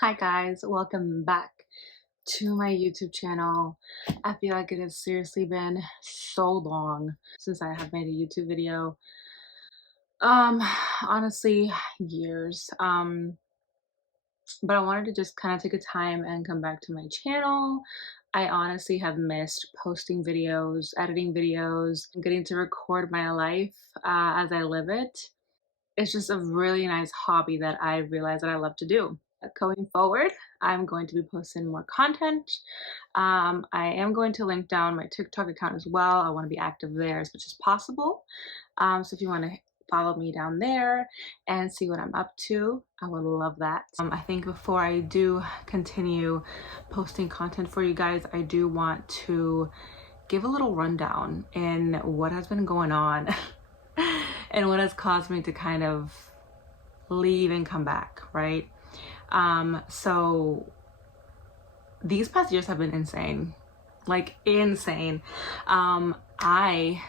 Hi guys, welcome back to my YouTube channel. I feel like it has seriously been so long since I have made a YouTube video. Um, Honestly, years. But I wanted to just kind of take a time and come back to my channel. I honestly have missed posting videos, editing videos, and getting to record my life as I live it. It's just a really nice hobby that I realize that I love to do. Going forward, I'm going to be posting more content. I am going to link down my TikTok account as well. I want to be active there as much as possible. So if you want to follow me down there and see what I'm up to, I would love that. I think before I do continue posting content for you guys, I do want to give a little rundown in what has been going on and what has caused me to kind of leave and come back, right? So these past years have been insane, like insane. I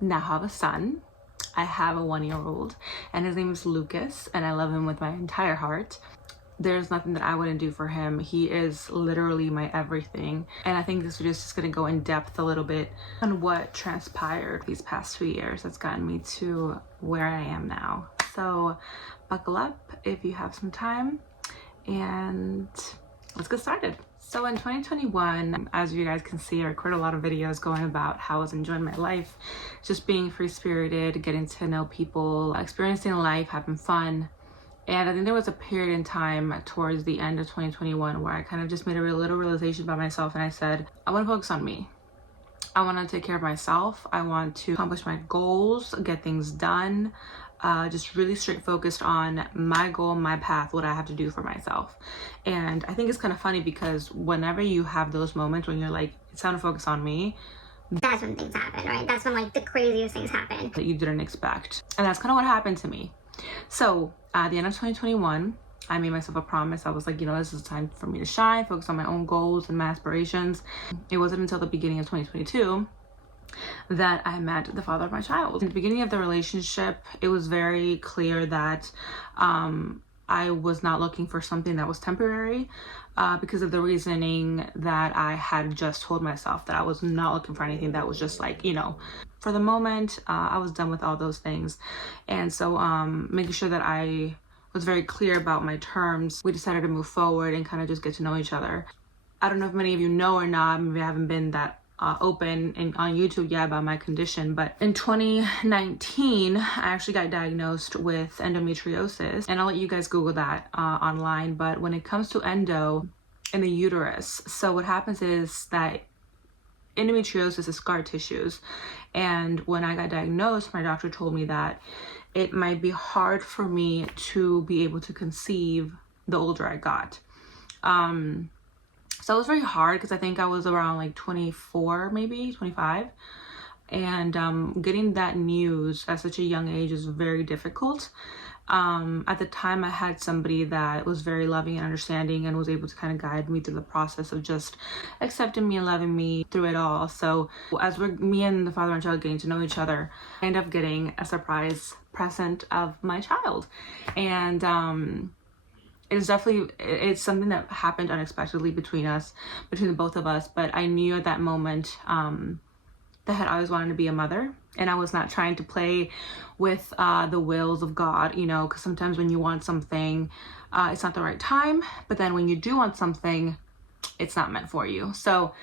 now have a son. I have a 1-year-old and his name is Lucas and I love him with my entire heart. There's nothing that I wouldn't do for him. He is literally my everything. And I think this video is just gonna go in depth a little bit on what transpired these past 2 years that's gotten me to where I am now. So buckle up if you have some time and let's get started. So in 2021, as you guys can see, I recorded a lot of videos going about how I was enjoying my life, just being free-spirited, getting to know people, experiencing life, having fun. And I think there was a period in time towards the end of 2021 where I kind of just made a little realization about myself and I said, I want to focus on me. I want to take care of myself. I want to accomplish my goals, get things done, just really straight focused on my goal, my path, what I have to do for myself. And I think it's kind of funny because whenever you have those moments when you're like, it's time to focus on me, that's when things happen, right? That's when like the craziest things happen that you didn't expect. And that's kind of what happened to me. So at the end of 2021, I made myself a promise. I was like, this is time for me to shine, focus on my own goals and my aspirations. It wasn't until the beginning of 2022 that I met the father of my child. In the beginning of the relationship, it was very clear that I was not looking for something that was temporary because of the reasoning that I had just told myself that I was not looking for anything that was just like, for the moment, I was done with all those things. And so making sure that I was very clear about my terms, we decided to move forward and kind of just get to know each other. I don't know if many of you know or not, maybe I haven't been that open and on YouTube yet about my condition, but in 2019 I actually got diagnosed with endometriosis, and I'll let you guys Google that online. But when it comes to endo in the uterus, so what happens is that endometriosis is scar tissues, and when I got diagnosed, my doctor told me that it might be hard for me to be able to conceive the older I got. So it was very hard because I think I was around like 24, maybe 25. And getting that news at such a young age is very difficult. At the time, I had somebody that was very loving and understanding and was able to kind of guide me through the process of just accepting me and loving me through it all. So as me and the father and child getting to know each other, I ended up getting a surprise present of my child. And it's something that happened unexpectedly between the both of us. But I knew at that moment that I had always wanted to be a mother, and I was not trying to play with the wills of God, because sometimes when you want something, it's not the right time. But then when you do want something, it's not meant for you. So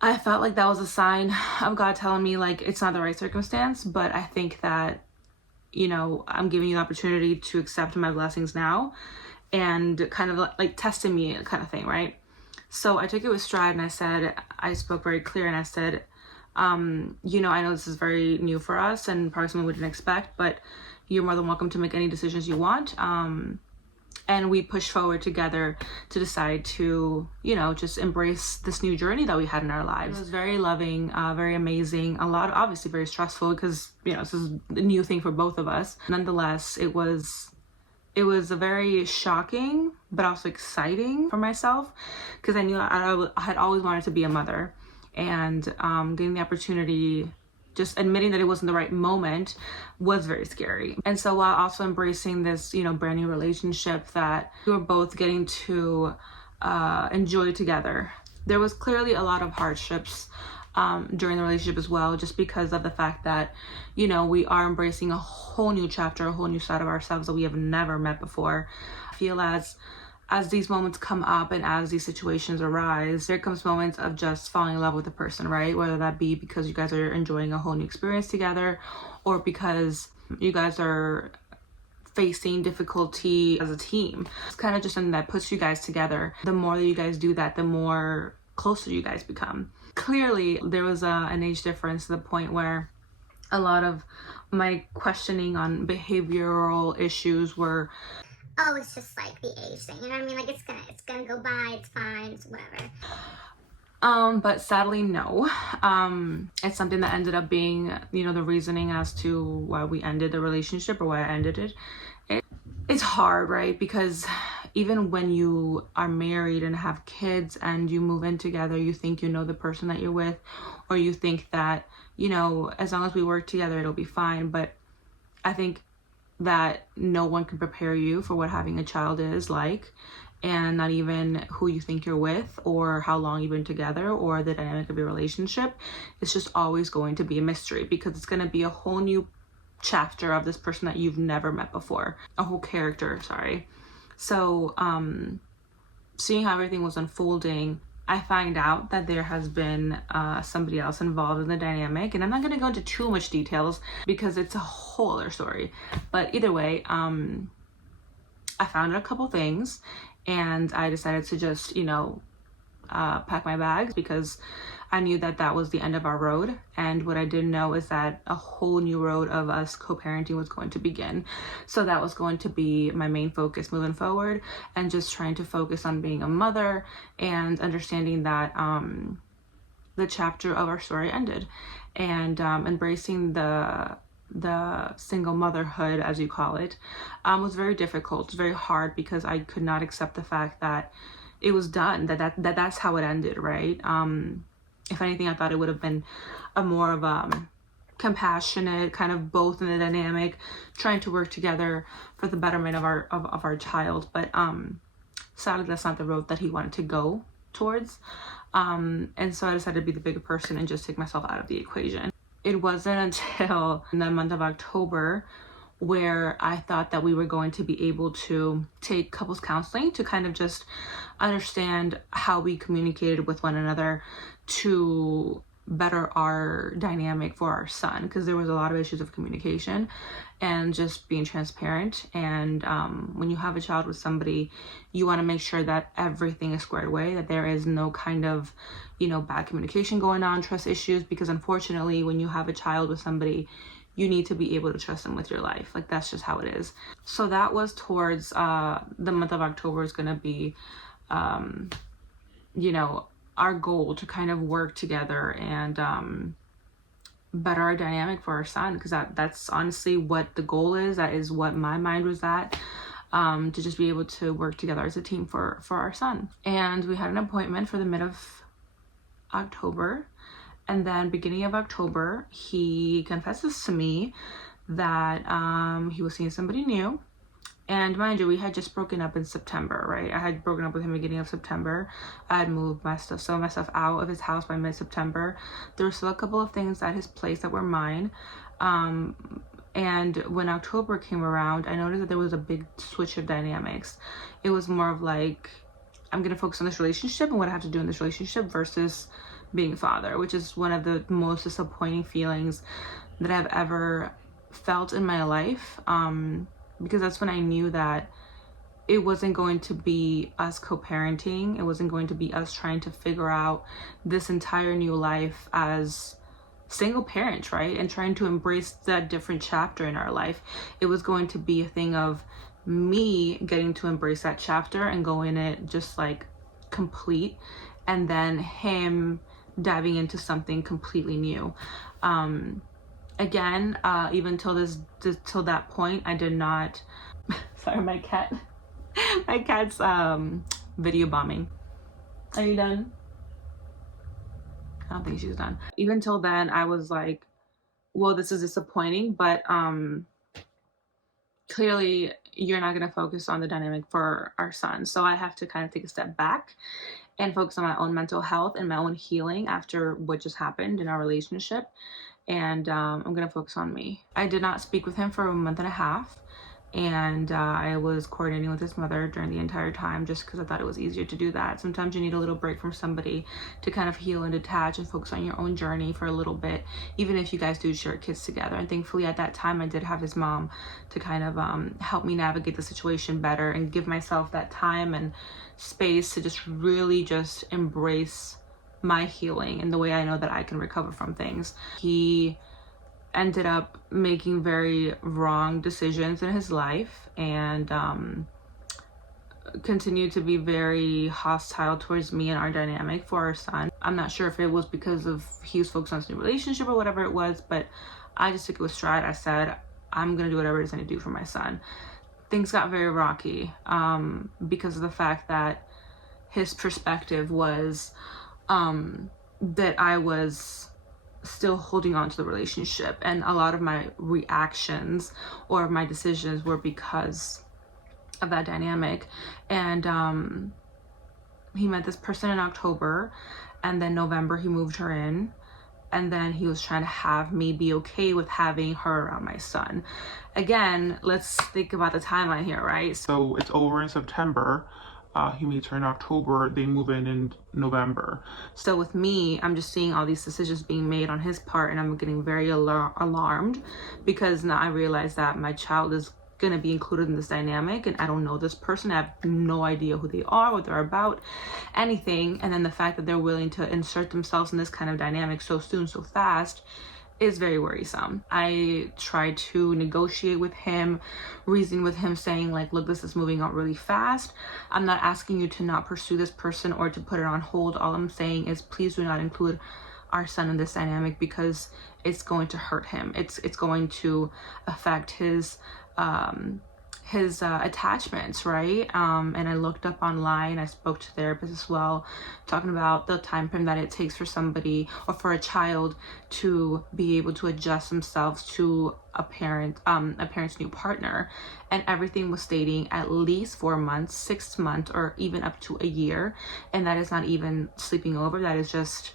I felt like that was a sign of God telling me like it's not the right circumstance. But I think that I'm giving you the opportunity to accept my blessings now, and kind of like testing me kind of thing, right? So I took it with stride and I spoke very clear and I said, I know this is very new for us and probably something we didn't expect, but you're more than welcome to make any decisions you want. And we pushed forward together to decide to, just embrace this new journey that we had in our lives. It was very loving, very amazing, obviously very stressful because, this is a new thing for both of us. Nonetheless, it was a very shocking but also exciting for myself because I knew I had always wanted to be a mother, and getting the opportunity just admitting that it wasn't the right moment was very scary. And so while also embracing this, you know, brand new relationship that we were both getting to enjoy together, there was clearly a lot of hardships during the relationship as well, just because of the fact that, you know, we are embracing a whole new chapter, a whole new side of ourselves that we have never met before. I feel as these moments come up and as these situations arise, there comes moments of just falling in love with the person, right? Whether that be because you guys are enjoying a whole new experience together, or because you guys are facing difficulty as a team. It's kind of just something that puts you guys together. The more that you guys do that, the more closer you guys become. Clearly, there was an age difference to the point where a lot of my questioning on behavioral issues were, oh, it's just like the age thing, you know what I mean? Like it's gonna go by, it's fine, it's whatever. But sadly, no. It's something that ended up being, you know, the reasoning as to why we ended the relationship or why I ended it. It's hard, right? Because even when you are married and have kids and you move in together, you think you know the person that you're with, or you think that, you know, as long as we work together, it'll be fine. But I think that no one can prepare you for what having a child is like, and not even who you think you're with or how long you've been together or the dynamic of your relationship. It's just always going to be a mystery, because it's going to be a whole new chapter of this person that you've never met before, a whole character, sorry. So seeing how everything was unfolding, I find out that there has been somebody else involved in the dynamic, and I'm not going to go into too much details because it's a whole other story. But either way, I found out a couple things, and I decided to just, you know, pack my bags, because I knew that that was the end of our road. And what I didn't know is that a whole new road of us co-parenting was going to begin. So that was going to be my main focus moving forward, and just trying to focus on being a mother and understanding that the chapter of our story ended, and embracing the single motherhood, as you call it, was very difficult. It's very hard, because I could not accept the fact that it was done, that's how it ended, right? If anything, I thought it would have been a more of compassionate, kind of both in the dynamic, trying to work together for the betterment of our child. But sadly, that's not the road that he wanted to go towards. And so I decided to be the bigger person and just take myself out of the equation. It wasn't until the month of October where I thought that we were going to be able to take couples counseling to kind of just understand how we communicated with one another to better our dynamic for our son, because there was a lot of issues of communication and just being transparent. And when you have a child with somebody, you want to make sure that everything is squared away, that there is no kind of, you know, bad communication going on, trust issues, because unfortunately, when you have a child with somebody, you need to be able to trust them with your life. Like, that's just how it is. So that was towards the month of October is going to be, you know, our goal to kind of work together and better our dynamic for our son, because that's honestly what the goal is. That is what my mind was at, to just be able to work together as a team for our son. And we had an appointment for the mid of October, and then beginning of October, he confesses to me that he was seeing somebody new. And mind you, we had just broken up in September, right? I had broken up with him beginning of September. I had moved some of my stuff out of his house by mid-September. There were still a couple of things at his place that were mine. And when October came around, I noticed that there was a big switch of dynamics. It was more of like, I'm going to focus on this relationship and what I have to do in this relationship versus being a father, which is one of the most disappointing feelings that I've ever felt in my life. Because that's when I knew that it wasn't going to be us co-parenting. It wasn't going to be us trying to figure out this entire new life as single parents, right? And trying to embrace that different chapter in our life. It was going to be a thing of me getting to embrace that chapter and go in it just like complete, and then him diving into something completely new. Again, even till that point, I did not. Sorry, my cat's video bombing. Are you done? I don't think she's done. Even till then, I was like well, this is disappointing, but clearly you're not going to focus on the dynamic for our son. So I have to kind of take a step back and focus on my own mental health and my own healing after what just happened in our relationship. And I'm going to focus on me. I did not speak with him for a month and a half. And I was coordinating with his mother during the entire time just because I thought it was easier to do that. Sometimes you need a little break from somebody to kind of heal and detach and focus on your own journey for a little bit, even if you guys do share kids together. And thankfully at that time I did have his mom to kind of help me navigate the situation better and give myself that time and space to just really just embrace my healing and the way I know that I can recover from things. He ended up making very wrong decisions in his life and continued to be very hostile towards me and our dynamic for our son. I'm not sure if it was because of he was focused on his new relationship or whatever it was, but I just took it with stride. I said, I'm gonna do whatever it is I need to do for my son. Things got very rocky because of the fact that his perspective was that I was still holding on to the relationship, and a lot of my reactions or my decisions were because of that dynamic. And he met this person in October, and then November he moved her in, and then he was trying to have me be okay with having her around my son. Again, let's think about the timeline here, right? So it's over in September. He meets her in October. They move in November. So with me, I'm just seeing all these decisions being made on his part, and I'm getting very alarmed because now I realize that my child is going to be included in this dynamic, and I don't know this person. I have no idea who they are, what they're about, anything. And then the fact that they're willing to insert themselves in this kind of dynamic so soon, so fast, is very worrisome. I tried to negotiate with him, reason with him, saying like, look, this is moving out really fast. I'm not asking you to not pursue this person or to put it on hold. All I'm saying is please do not include our son in this dynamic because it's going to hurt him. It's going to affect his attachments, right? And I looked up online, I spoke to therapists as well, talking about the time frame that it takes for somebody or for a child to be able to adjust themselves to a parent's new partner. And everything was stating at least 4 months, 6 months, or even up to a year. And that is not even sleeping over, that is just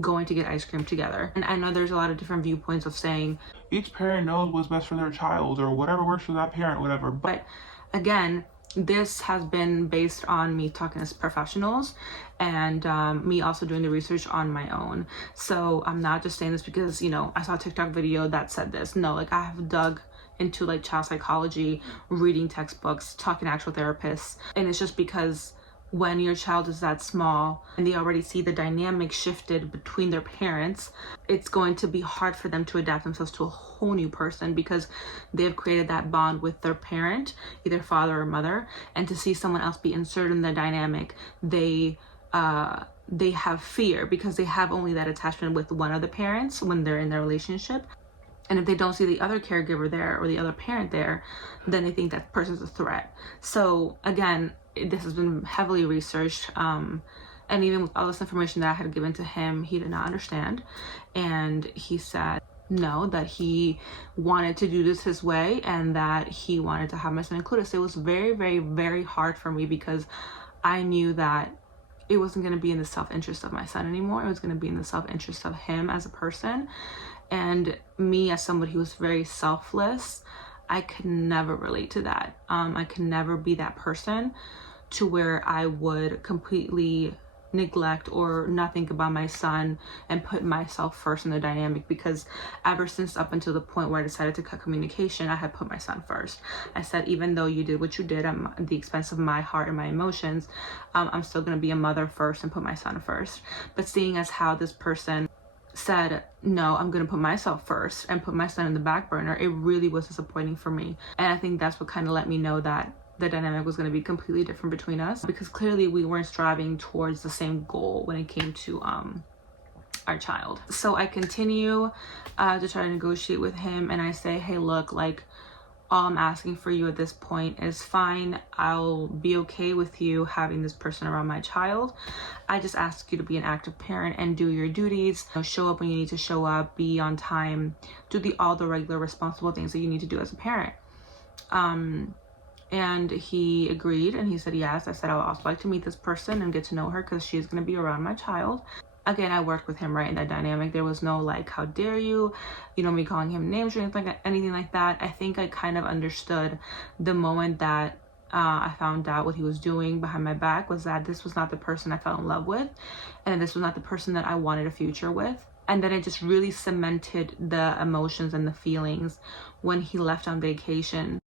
going to get ice cream together. And I know there's a lot of different viewpoints of saying each parent knows what's best for their child or whatever works for that parent, whatever. But again, this has been based on me talking to professionals and me also doing the research on my own. So I'm not just saying this because, you know, I saw a TikTok video that said this. No, like I have dug into like child psychology, reading textbooks, talking to actual therapists. And it's just because when your child is that small and they already see the dynamic shifted between their parents, it's going to be hard for them to adapt themselves to a whole new person because they've created that bond with their parent, either father or mother, and to see someone else be inserted in the dynamic, they have fear because they have only that attachment with one of the parents when they're in their relationship. And if they don't see the other caregiver there or the other parent there, then they think that person's a threat. So again, this has been heavily researched. And even with all this information that I had given to him, he did not understand. And he said no, that he wanted to do this his way and that he wanted to have my son included. So it was very, very, very hard for me because I knew that it wasn't going to be in the self-interest of my son anymore. It was going to be in the self-interest of him as a person. And me as somebody who was very selfless, I could never relate to that. I could never be that person to where I would completely neglect or not think about my son and put myself first in the dynamic, because ever since up until the point where I decided to cut communication, I had put my son first. I said, even though you did what you did at the expense of my heart and my emotions, I'm still going to be a mother first and put my son first. But seeing as how this person said, no, I'm going to put myself first and put my son in the back burner, it really was disappointing for me. And I think that's what kind of let me know that the dynamic was going to be completely different between us, because clearly we weren't striving towards the same goal when it came to our child. So I continue to try to negotiate with him, and I say, hey, look, like, all I'm asking for you at this point is fine. I'll be okay with you having this person around my child. I just ask you to be an active parent and do your duties. Show up when you need to show up, be on time, do all the regular responsible things that you need to do as a parent. And he agreed, and he said yes. I said I would also like to meet this person and get to know her because she's going to be around my child. Again, I worked with him right in that dynamic. There was no like, how dare you, me calling him names or anything like that. I think I kind of understood the moment that I found out what he was doing behind my back was that this was not the person I fell in love with, and this was not the person that I wanted a future with. And then it just really cemented the emotions and the feelings when he left on vacation.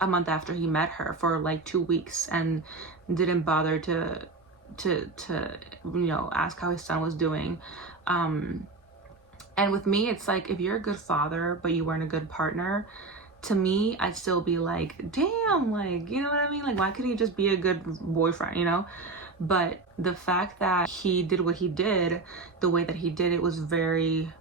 A month after he met her for like 2 weeks and didn't bother to ask how his son was doing. And with me, it's like, if you're a good father but you weren't a good partner, to me, I'd still be like, damn, like, you know what I mean? Like, why couldn't he just be a good boyfriend, But the fact that he did what he did, the way that he did it was very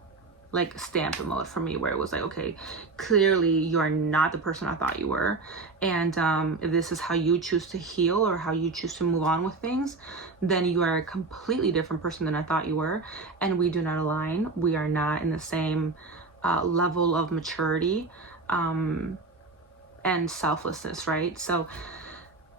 like stamp mode for me, where it was like, okay, clearly you are not the person I thought you were. And if this is how you choose to heal or how you choose to move on with things, then you are a completely different person than I thought you were. And we do not align. We are not in the same level of maturity and selflessness, right? So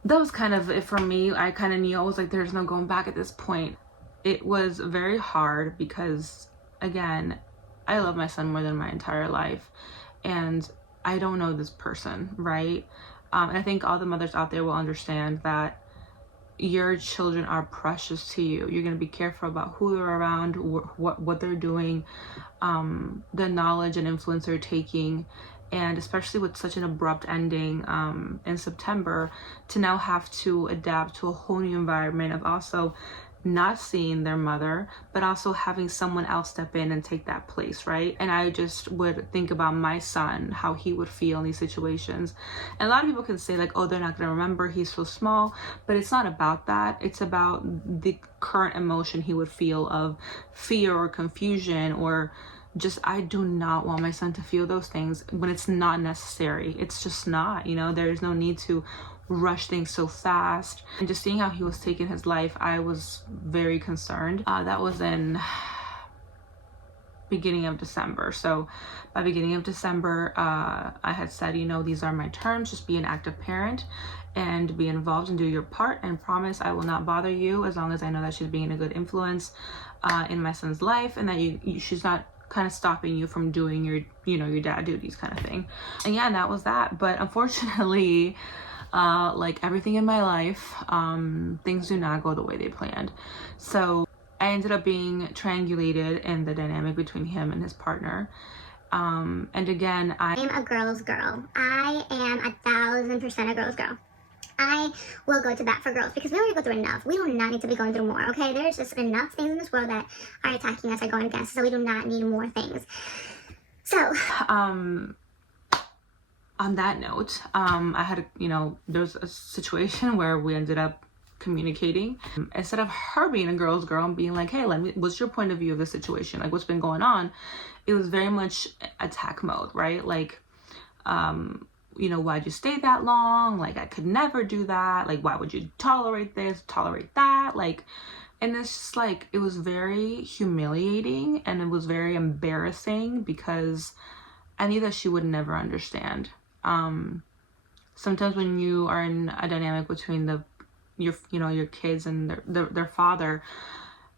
that was kind of it for me. I kind of knew, I was like, there's no going back at this point. It was very hard because, again, I love my son more than my entire life, and I don't know this person, right? And I think all the mothers out there will understand that your children are precious to you. You're going to be careful about who they're around, what they're doing, the knowledge and influence they're taking. And especially with such an abrupt ending in September, to now have to adapt to a whole new environment of also not seeing their mother, but also having someone else step in and take that place, right? And I just would think about my son, how he would feel in these situations. And a lot of people can say like, oh, they're not going to remember, he's so small, but it's not about that. It's about the current emotion he would feel of fear or confusion, or just, I do not want my son to feel those things when it's not necessary. It's just not, there's no need to rush things so fast. And just seeing how he was taking his life, I was very concerned. That was in beginning of December. So by beginning of December, I had said, these are my terms. Just be an active parent and be involved and do your part, and promise I will not bother you as long as I know that she's being a good influence in my son's life, and that she's not kind of stopping you from doing your dad duties kind of thing. And yeah, and that was that. But unfortunately, like everything in my life, things do not go the way they planned. So I ended up being triangulated in the dynamic between him and his partner. And again, I am a girl's girl. I am 1,000% a girl's girl. I will go to bat for girls because we already go through enough. We do not need to be going through more, okay? There's just enough things in this world that are attacking us, are going against us, so we do not need more things. So, on that note, I had, there was a situation where we ended up communicating. Instead of her being a girl's girl and being like, hey, what's your point of view of the situation? Like, what's been going on? It was very much attack mode, right? Like, why'd you stay that long? Like, I could never do that. Like, why would you tolerate this, tolerate that? Like, and it's just like, it was very humiliating and it was very embarrassing because I knew that she would never understand. Sometimes when you are in a dynamic between your kids and their father,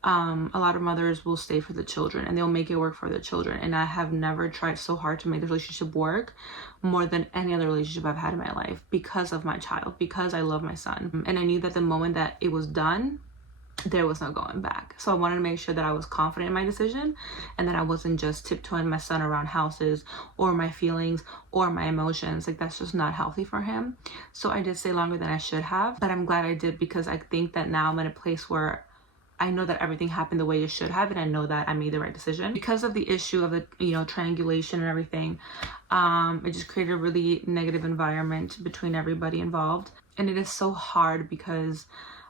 a lot of mothers will stay for the children and they'll make it work for the children. And I have never tried so hard to make the relationship work more than any other relationship I've had in my life, because of my child, because I love my son. And I knew that the moment that it was done, there was no going back. So I wanted to make sure that I was confident in my decision and that I wasn't just tiptoeing my son around houses or my feelings or my emotions. Like, that's just not healthy for him. So I did stay longer than I should have, but I'm glad I did, because I think that now I'm in a place where I know that everything happened the way it should have, and I know that I made the right decision. Because of the issue of the, triangulation and everything, it just created a really negative environment between everybody involved. And it is so hard, because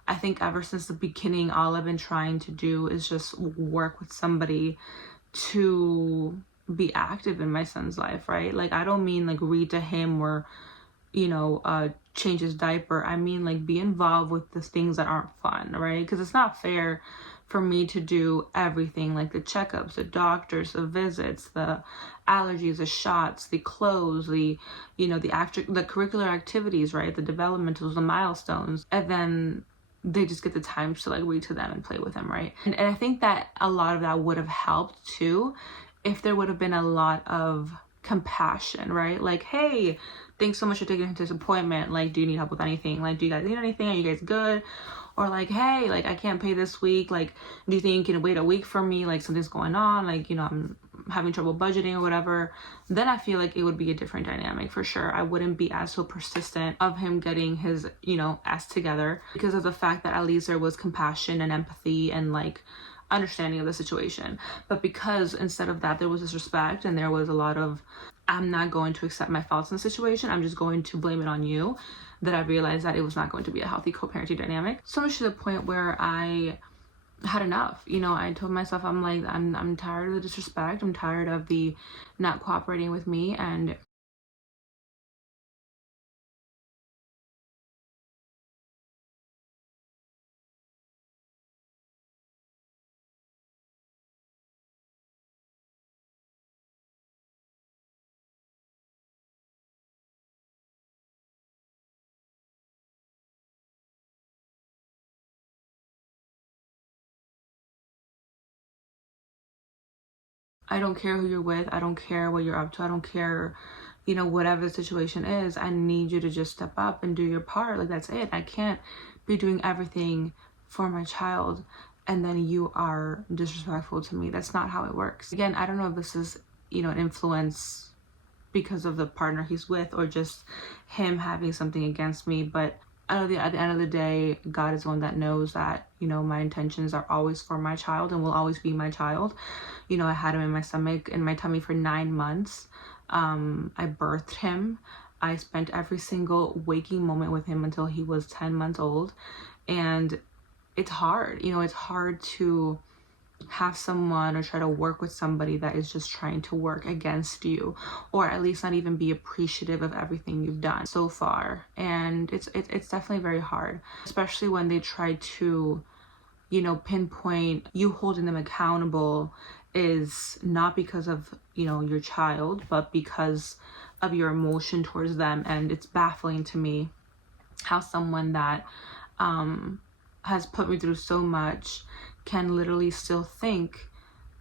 I think ever since the beginning, all I've been trying to do is just work with somebody to be active in my son's life, right? Like, I don't mean like read to him or, change his diaper. I mean, like, be involved with the things that aren't fun, right? Because it's not fair for me to do everything, like the checkups, the doctors, the visits, the allergies, the shots, the clothes, the curricular activities, right? The developmentals, the milestones, and then they just get the time to like read to them and play with them, right? And I think that a lot of that would have helped too if there would have been a lot of compassion, right? Like, hey, thanks so much for taking this appointment. Like, do you need help with anything? Like, do you guys need anything? Are you guys good? Or like, hey, like, I can't pay this week. Like, do you think you can wait a week for me? Like, something's going on. Like, I'm having trouble budgeting or whatever. Then I feel like it would be a different dynamic for sure. I wouldn't be as so persistent of him getting his, ass together, because of the fact that at least there was compassion and empathy and like understanding of the situation. But because instead of that, there was disrespect and there was a lot of, I'm not going to accept my faults in the situation, I'm just going to blame it on you, that I realized that it was not going to be a healthy co-parenting dynamic. So much to the point where I had enough. I told myself, I'm like, I'm tired of the disrespect. I'm tired of the not cooperating with me. And I don't care who you're with. I don't care what you're up to. I don't care, whatever the situation is. I need you to just step up and do your part. Like, that's it. I can't be doing everything for my child and then you are disrespectful to me. That's not how it works. Again, I don't know if this is, an influence because of the partner he's with or just him having something against me, but at the end of the day, God is one that knows that, my intentions are always for my child and will always be my child. I had him in my stomach, in my tummy for 9 months. I birthed him. I spent every single waking moment with him until he was 10 months old. And it's hard, it's hard to have someone or try to work with somebody that is just trying to work against you, or at least not even be appreciative of everything you've done so far. And it's definitely very hard, especially when they try to, pinpoint you holding them accountable is not because of, your child, but because of your emotion towards them. And it's baffling to me how someone that has put me through so much can literally still think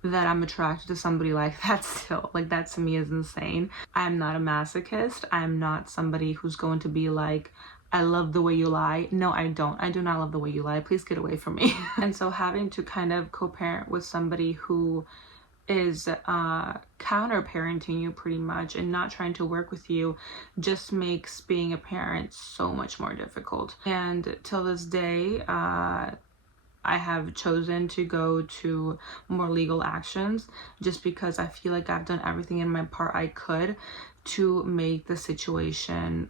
that I'm attracted to somebody like that still. Like, that to me is insane. I'm not a masochist. I'm not somebody who's going to be like, I love the way you lie. No, I don't. I do not love the way you lie. Please get away from me. And so having to kind of co-parent with somebody who is counter-parenting you pretty much and not trying to work with you just makes being a parent so much more difficult. And till this day, I have chosen to go to more legal actions just because I feel like I've done everything in my part I could to make the situation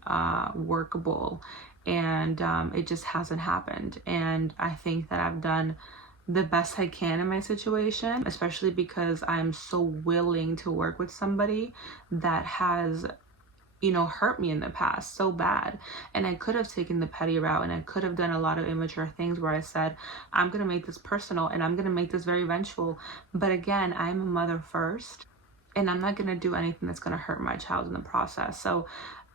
workable, and it just hasn't happened. And I think that I've done the best I can in my situation, especially because I'm so willing to work with somebody that has hurt me in the past so bad. And I could have taken the petty route, and I could have done a lot of immature things where I said, I'm going to make this personal and I'm going to make this very vengeful. But again, I'm a mother first, and I'm not going to do anything that's going to hurt my child in the process. So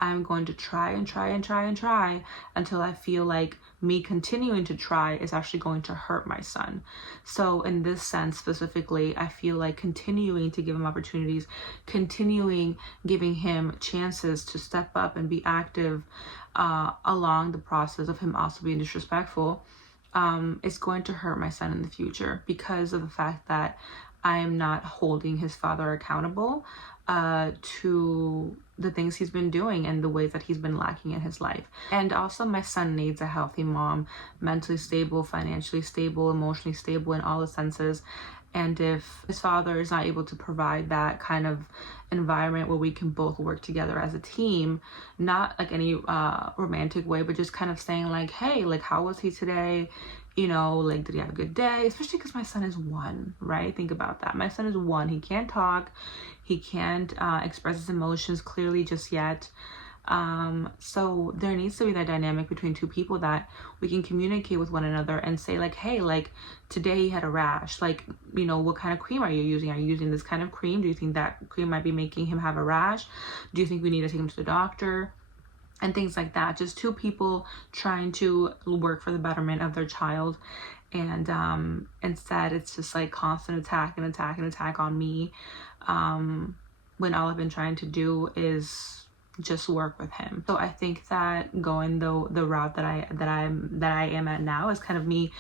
I'm going to try and try and try and try until I feel like me continuing to try is actually going to hurt my son. So in this sense specifically, I feel like continuing to give him opportunities, continuing giving him chances to step up and be active along the process of him also being disrespectful, is going to hurt my son in the future because of the fact that I am not holding his father accountable to the things he's been doing and the ways that he's been lacking in his life. And also, my son needs a healthy mom, mentally stable, financially stable, emotionally stable in all the senses. And if his father is not able to provide that kind of environment where we can both work together as a team, not like any romantic way, but just kind of saying like, hey, like, how was he today? You know, like, did he have a good day? Especially because my son is 1, right? Think about that. My son is 1. He can't talk. He can't express his emotions clearly just yet. So there needs to be that dynamic between two people that we can communicate with one another and say like, hey, like, today he had a rash. Like, you know, what kind of cream are you using? Are you using this kind of cream? Do you think that cream might be making him have a rash? Do you think we need to take him to the doctor? And things like that. Just two people trying to work for the betterment of their child. And instead it's just like constant attack and attack and attack on me, when all I've been trying to do is just work with him. So I think that going the route that I am at now is kind of me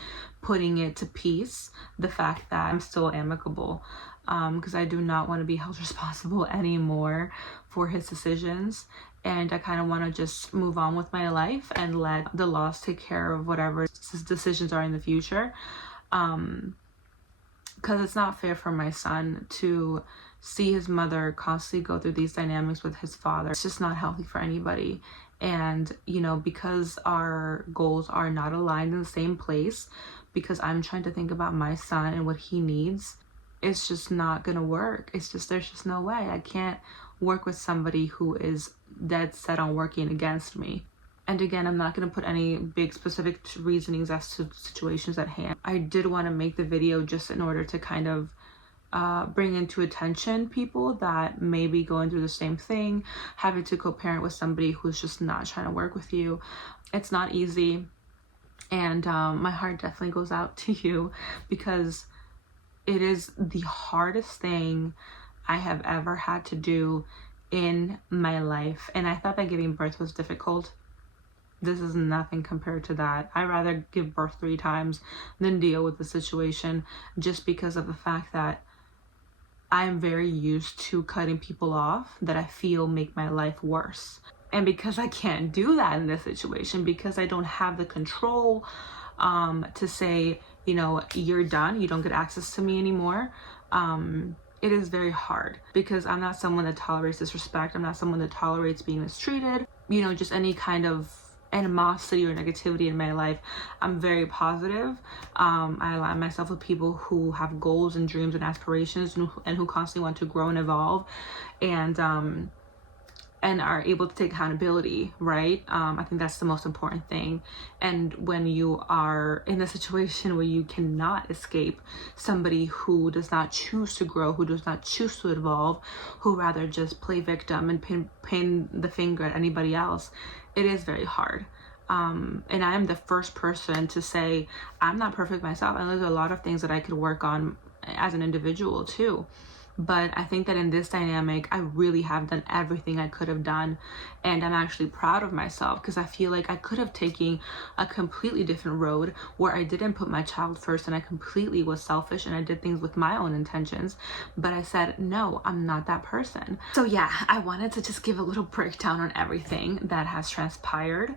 putting it to peace, the fact that I'm still amicable, because I do not want to be held responsible anymore for his decisions. And I kind of want to just move on with my life and let the laws take care of whatever his decisions are in the future. Because it's not fair for my son to see his mother constantly go through these dynamics with his father. It's just not healthy for anybody. And, you know, because our goals are not aligned in the same place, because I'm trying to think about my son and what he needs, it's just not gonna work. It's just, there's just no way. I can't work with somebody who is dead set on working against me. And again, I'm not going to put any big specific reasonings as to situations at hand. I did want to make the video just in order to kind of bring into attention people that may be going through the same thing, having to co-parent with somebody who's just not trying to work with you. It's not easy. And my heart definitely goes out to you, because it is the hardest thing I have ever had to do in my life. And I thought that giving birth was difficult. This is nothing compared to that. I'd rather give birth 3 times than deal with the situation, just because of the fact that I'm very used to cutting people off that I feel make my life worse. And because I can't do that in this situation, because I don't have the control to say, you know, you're done, you don't get access to me anymore, it is very hard, because I'm not someone that tolerates disrespect. I'm not someone that tolerates being mistreated, you know, just any kind of animosity or negativity in my life. I'm very positive. I align myself with people who have goals and dreams and aspirations, and who constantly want to grow and evolve, and are able to take accountability, right? I think that's the most important thing. And when you are in a situation where you cannot escape somebody who does not choose to grow, who does not choose to evolve, who rather just play victim and pin the finger at anybody else, it is very hard. And I am the first person to say I'm not perfect myself, and there's a lot of things that I could work on as an individual too. But I think that in this dynamic, I really have done everything I could have done. And I'm actually proud of myself, because I feel like I could have taken a completely different road where I didn't put my child first and I completely was selfish and I did things with my own intentions. But I said, no, I'm not that person. So yeah, I wanted to just give a little breakdown on everything that has transpired.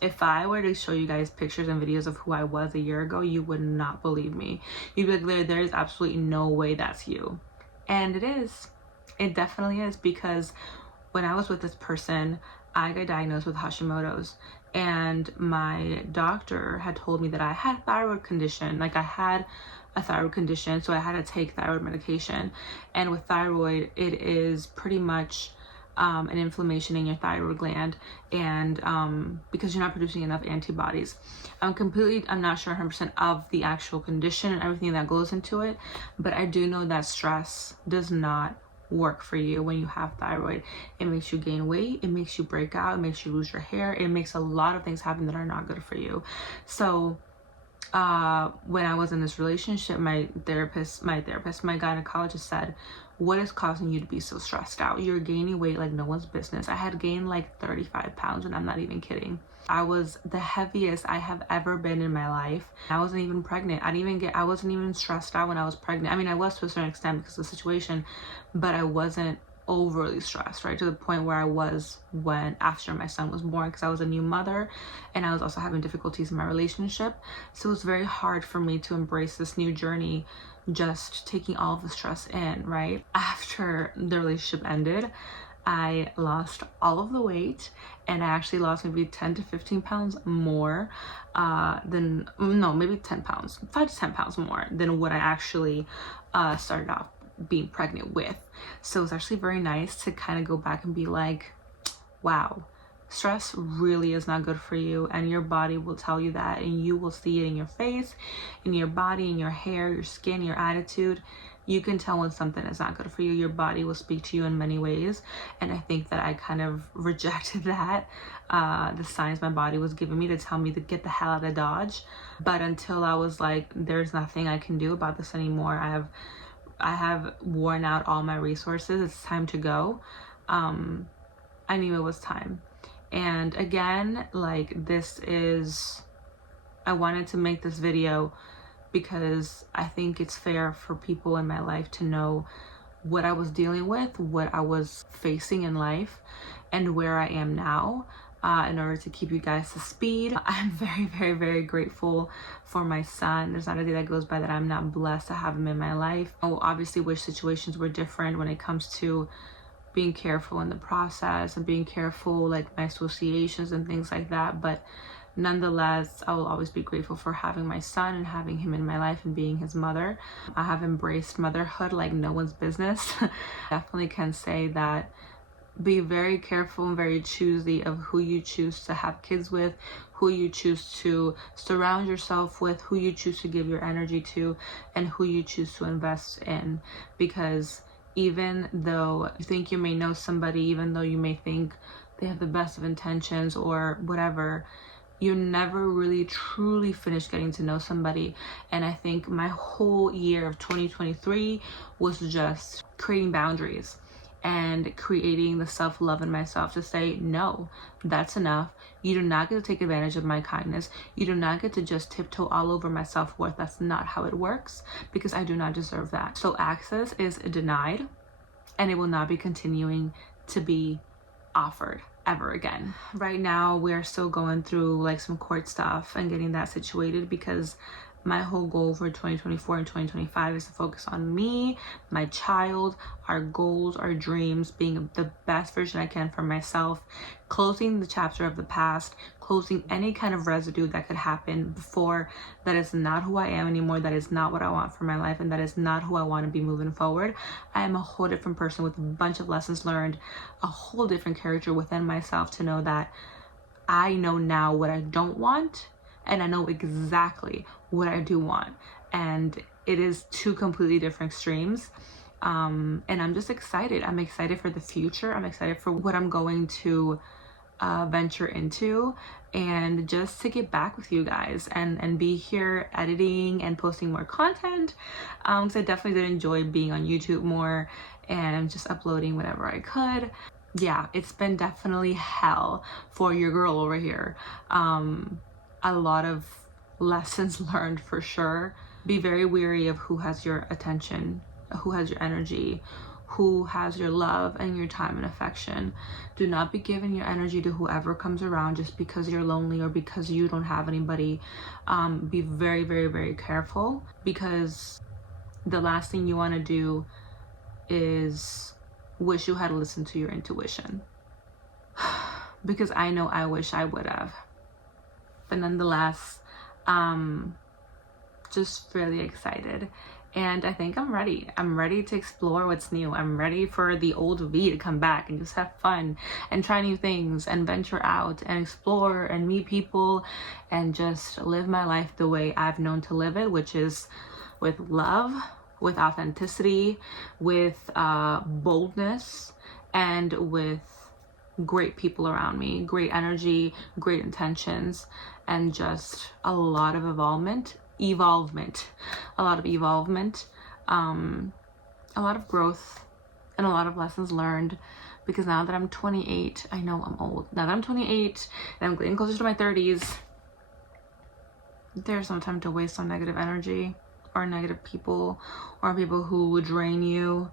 If I were to show you guys pictures and videos of who I was a year ago, you would not believe me. You'd be like, there is absolutely no way that's you. And it is. It definitely is, because when I was with this person, I got diagnosed with Hashimoto's, and my doctor had told me that I had thyroid condition. Like, I had a thyroid condition, so I had to take thyroid medication. And with thyroid, it is pretty much an inflammation in your thyroid gland, and because you're not producing enough antibodies. I'm not sure 100% of the actual condition and everything that goes into it, but I do know that stress does not work for you when you have thyroid. It makes you gain weight, it makes you break out, it makes you lose your hair, it makes a lot of things happen that are not good for you. So when I was in this relationship, my gynecologist said, what is causing you to be so stressed out? You're gaining weight like no one's business. I had gained like 35 pounds, and I'm not even kidding. I was the heaviest I have ever been in my life. I wasn't even pregnant. I wasn't even stressed out when I was pregnant. I mean, I was to a certain extent because of the situation, but I wasn't overly stressed, right? To the point where I was after my son was born, because I was a new mother and I was also having difficulties in my relationship. So it was very hard for me to embrace this new journey, just taking all of the stress in, right? After the relationship ended, I lost all of the weight, and I actually lost maybe 10 to 15 pounds more maybe 10 pounds, 5 to 10 pounds more than what I actually started off being pregnant with. So it's actually very nice to kind of go back and be like, wow, stress really is not good for you, and your body will tell you that, and you will see it in your face, in your body, in your hair, your skin, your attitude. You can tell when something is not good for you. Your body will speak to you in many ways. And I think that I kind of rejected that, the signs my body was giving me to tell me to get the hell out of Dodge. But until I was like, there's nothing I can do about this anymore. I have worn out all my resources. It's time to go. I knew it was time. And again, like, I wanted to make this video because I think it's fair for people in my life to know what I was dealing with, what I was facing in life, and where I am now, in order to keep you guys to speed. I'm very, very, very grateful for my son. There's not a day that goes by that I'm not blessed to have him in my life. I obviously wish situations were different when it comes to being careful in the process and being careful, like my associations and things like that, but nonetheless, I will always be grateful for having my son and having him in my life and being his mother. I have embraced motherhood like no one's business. Definitely can say that. Be very careful and very choosy of who you choose to have kids with, who you choose to surround yourself with, who you choose to give your energy to, and who you choose to invest in. Because even though you think you may know somebody, even though you may think they have the best of intentions or whatever, you never really truly finish getting to know somebody. And I think my whole year of 2023 was just creating boundaries and creating the self-love in myself to say, no, that's enough. You do not get to take advantage of my kindness. You do not get to just tiptoe all over my self-worth. That's not how it works, because I do not deserve that. So access is denied, and it will not be continuing to be offered ever again. Right now, we're still going through like some court stuff and getting that situated, because my whole goal for 2024 and 2025 is to focus on me, my child, our goals, our dreams, being the best version I can for myself, closing the chapter of the past, closing any kind of residue that could happen before. That is not who I am anymore. That is not what I want for my life, and that is not who I want to be moving forward. I am a whole different person with a bunch of lessons learned, a whole different character within myself, to know that I know now what I don't want, and I know exactly what I do want. And it is two completely different extremes. And I'm just excited. I'm excited for the future. I'm excited for what I'm going to venture into, and just to get back with you guys and be here editing and posting more content. So I definitely did enjoy being on YouTube more and just uploading whenever I could. Yeah, it's been definitely hell for your girl over here. A lot of lessons learned for sure. Be very wary of who has your attention, who has your energy, who has your love and your time and affection. Do not be giving your energy to whoever comes around just because you're lonely or because you don't have anybody. Be very, very, very careful, because the last thing you want to do is wish you had listened to your intuition. Because I know I wish I would have. But nonetheless, just really excited, and I think I'm ready. I'm ready to explore what's new. I'm ready for the old V to come back and just have fun and try new things and venture out and explore and meet people and just live my life the way I've known to live it, which is with love, with authenticity, with boldness, and with great people around me, great energy, great intentions, and just a lot of involvement evolvement, a lot of evolvement, a lot of growth, and a lot of lessons learned. Because now that I'm 28, I know I'm old. Now that I'm 28 and I'm getting closer to my 30s, there's no time to waste on negative energy or negative people or people who would drain you.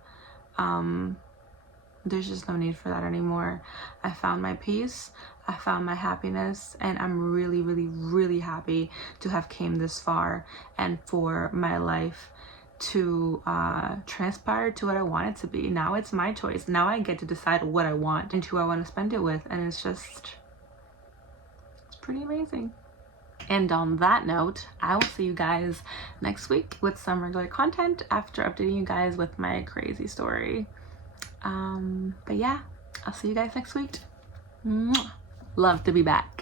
There's just no need for that anymore. I found my peace, I found my happiness, and I'm really, really, really happy to have came this far and for my life to transpire to what I want it to be. Now it's my choice. Now I get to decide what I want and who I want to spend it with, and it's pretty amazing. And on that note, I will see you guys next week with some regular content after updating you guys with my crazy story. But yeah, I'll see you guys next week. Mwah. Love to be back.